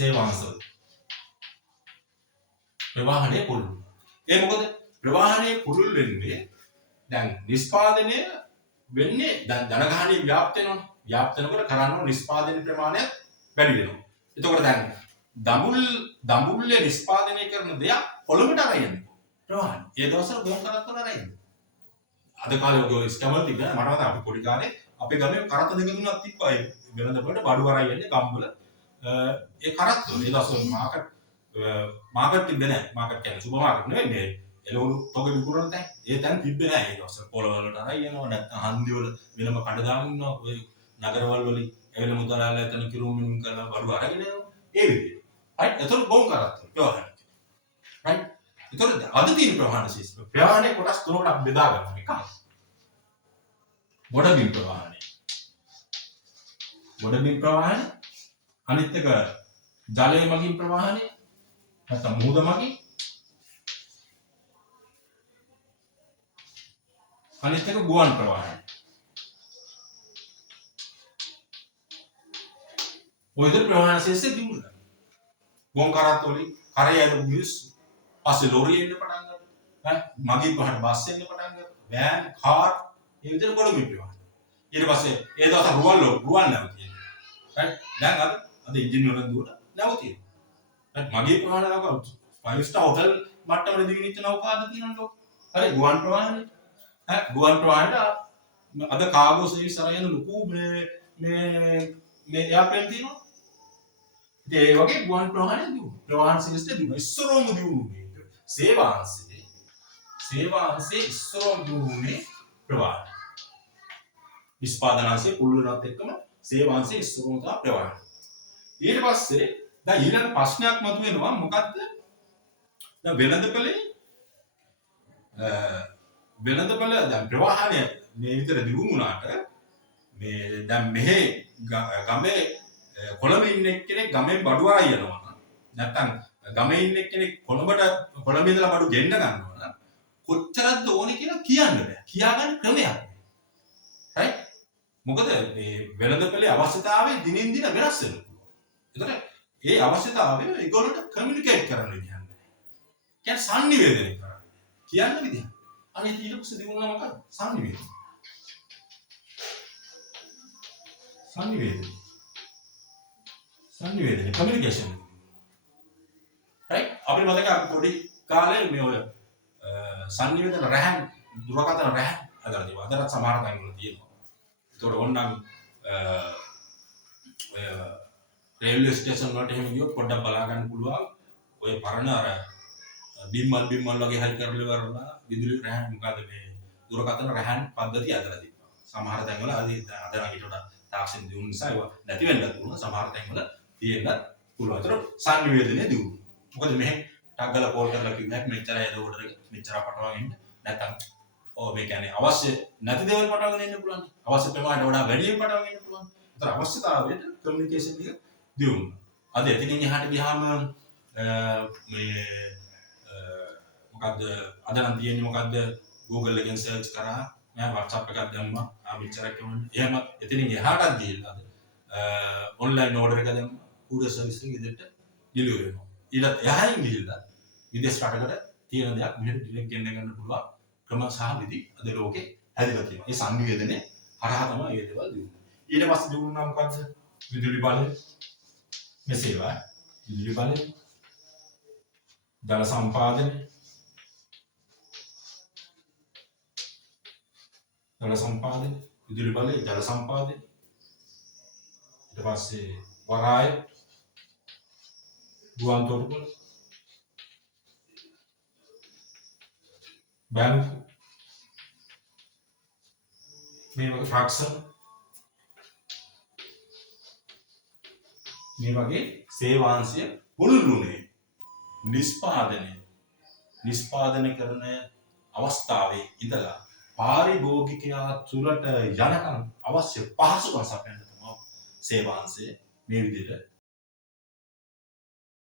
සේවාංශ ප්‍රවාහනයේ පුළුල්. ඒ මොකද ප්‍රවාහනයේ පුළුල් වෙන්නේ දැන් නිෂ්පාදනය වෙන්නේ දැන් ජනගහනය ව්‍යාප්ත වෙනවනේ. ව්‍යාප්ත වෙනකොට කරන්න ඕන නිෂ්පාදන ප්‍රමාණය වැඩි වෙනවා. එතකොට දැන් දඹුල්ලේ නිෂ්පාදනය කරන දෙයක් කොළඹට අරගෙන ප්‍රවාහන. ඒ දවස්වල ගොන් කරත්තර අරගෙන. අද කාලේ ඔය ස්කැමල් ටික මට මතක අපි පොඩි කාලේ අපේ ගමේ කරත්ත දෙක තුනක් තිබ්බා. ඒ වෙළඳපොළට බඩු අරන් යන්නේ ගම්වල. ඒ කරත්ත ඒ දවස්වල මාකට් තිබ්බේ නැහැ. මාකට් කියන්නේ සුපර් මාකට් නෙවෙයි මේ එළවලු තොගේ විකුණන තැන්. ඒ තැන් තිබ්බේ නැහැ. ඒ දවස්වල පොළවල් වලට අරන් යනවා නැත්නම් හන්දි වල වෙනම කඩ දාගෙන ඉන්නවා. ඔය නගරවල වලින් එවල මුදලාලා එතන කිරුම් මිනුම් කරලා බඩු අරගෙන යනවා. ඒ විදිහට. right? එතකොට බොම් කරත්ත ප්‍රවාහන. right? එතකොට අද තියෙන ප්‍රවාහන ශිෂ්ඨ ප්‍රවාහනයේ කොටස් තුනකට අපි බෙදා ගන්නවා. එකක් ගොඩබිම් ප්‍රවාහනය. ගොඩබිම් ප්‍රවාහනය අනිත් එක ජලය මගින් ප්‍රවාහනය නැත්නම් මුහුද මගින් අනිත් එක ගුවන් ප්‍රවාහනය. ඔය විදිහට ප්‍රවාහන ශිෂ්ඨ දිනුනා. ගොන් කරත්ත වලින් කරේ යන මිනිස්සු පස්සේ ලෝරිය එන්න පටන් ගත්තා. මගින් පහට බස් එන්න පටන් ගත්තා. වෑන් කාර් ඒ විදිහට ගොඩබිම් ප්‍රවාහනය. ඊට පස්සේ ඒ දවස් රුවන් නැවතියි. right? දැන් අද එන්ජින් වල දුවන නැවතියි. right? මගේ ප්‍රවාහන නෞකාව 5 star hotel මට්ටමේ දිගිනිච්ච නෞකාද තියෙනවලු. හරි ගුවන් ප්‍රවාහනේ. ගුවන් ප්‍රවාහනේ අද කාගෝ සර්විස් අරගෙන ලොකු මේ එයාප්ලේන් තියෙනවා. ඉතින් ඒ වගේ ගුවන් ප්‍රවාහනේ දියුණු. ප්‍රවාහන සිස්ටම් දියුණු. ඉස්සරෝම දියුණුනේ. සේවාංශයේ ඉස්සරෝම දියුණුනේ ප්‍රවාහන. නිෂ්පාදනාංශයේ පුළුල් වෙනත් එක්කම සේවාංශයේ ඉස්සරෝම තමයි ප්‍රවාහන. ඊට පස්සේ දැන් ඊළඟ ප්‍රශ්නයක් මතුවෙනවා මොකද්ද? දැන් වෙළඳපළ දැන් ප්‍රවාහනය මේ විතර දියුණු වුණාට මේ දැන් මෙහි ගමේ කොළඹ ඉන්න එක්කෙනෙක් ගමෙන් බඩු අරන් යනවා නැත්නම් ගමේ ඉන්න එක්කෙනෙක් කොළඹ ඉඳලා බඩු ගෙන්න ගන්නවා නම් කොච්චරක්ද ඕනේ කියලා කියන්න බෑ. කියාගන්න ක්‍රමයක්. right? මොකද මේ වෙළඳපොලේ අවශ්‍යතාවය දිනින් දින වෙනස් වෙනවා. ඒතර ඒ අවශ්‍යතාවය ඒගොල්ලන්ට කමියුනිකේට් කරන්න කියන්නේ. කියන්නේ සංනිවේදනය කරන්න. කියන්න විදිහ. අනේ ඊට පස්සේ දිනුනා මොකක්ද? සංනිවේදනය කමියුනිකේෂන්. right? අපි මතක අපි පොඩි කාලේ මේ ඔය සංනිවේදන රැහන් දුරකථන රැහන් අදලා තිබුණා. අදටත් සමහර තැන්වල තියෙනවා. ඒතකොට ඕනනම් ඔය රේල්වේ ස්ටේෂන් වලට එහෙම ගියොත් පොඩ්ඩක් බලා ගන්න පුළුවන්. ඔය පරණ අර බිම්මල් වගේ හරි කරලා විදුලි රැහන් මොකද මේ දුරකථන රැහන් පද්ධතිය අදලා තිබුණා. සමහර තැන්වල අද නම් ඊට වඩා තාක්ෂණ දියුණු නිසා ඒවා නැති වෙන්නත් පුළුවන්. සමහර තැන්වල තියෙන්නත් පුළුවන්. ඒතර සංනිවේදනය දියුණු. මොකද මෙහෙ ටක් ගාලා කෝල් කරලා කිව්වොත් මෙච්චරයි අද ඕඩර් එක මෙච්චර පටවගෙන ඉන්න. නැත්නම් මේ කියන්නේ අවශ්‍ය නැති දේවල් පටවගෙන ඉන්න පුළුවන්. අවශ්‍ය ප්‍රමාණයට වඩා වැඩියෙන් පටවගෙන ඉන්න පුළුවන්. ඒතර අවශ්‍යතාවයට කමියුනිකේෂන් එක දියුණු. අද එතනින් එහාට ගියාම මේ මොකද්ද අද නම් තියෙන්නේ මොකද්ද Google එකෙන් සර්ච් කරා මම WhatsApp එකක් දැම්මා මෙච්චරක් වුණා. එහෙම එතනින් එහාටත් ගිහිල්ලා අද ඔන්ලයින් ඕඩර් එක දැම්මා. courier service එක ඉදිරියට ඩිලිවර් වෙනවා. ඊළඟ එහායින් ගිහිල්ලා විදේශ රටකට තියෙන දෙයක් මෙහෙට ඩිලෙක්ට් ගෙන්න ගන්න පුළුවන් ක්‍රම සහ විදි අද ලෝකේ හැදිලා තියෙනවා. මේ සංනිවේදනයේ හරහා තමයි මේ දේවල් දියුණු. ඊට පස්සේ දියුණුනා මොකද්ද? විදුලි බලය, මෙසේවා, විදුලි බලය, ජල සම්පාදනය, විදුලි බලය, ජල සම්පාදනය. ඊට පස්සේ වරාය, ගුවන් තොටුපළ, බැංකු, මේ වගේ ෆ්‍රැක්ෂන් මේ වගේ සේවාංශය පුළුල්ුනේ නිෂ්පාදනය කරන අවස්ථාවේ ඉඳලා පාරිභෝගිකයා තුළට යනකම් අවශ්‍ය පහසුකම් සපයන්න තමයි සේවාංශය මේ විදිහට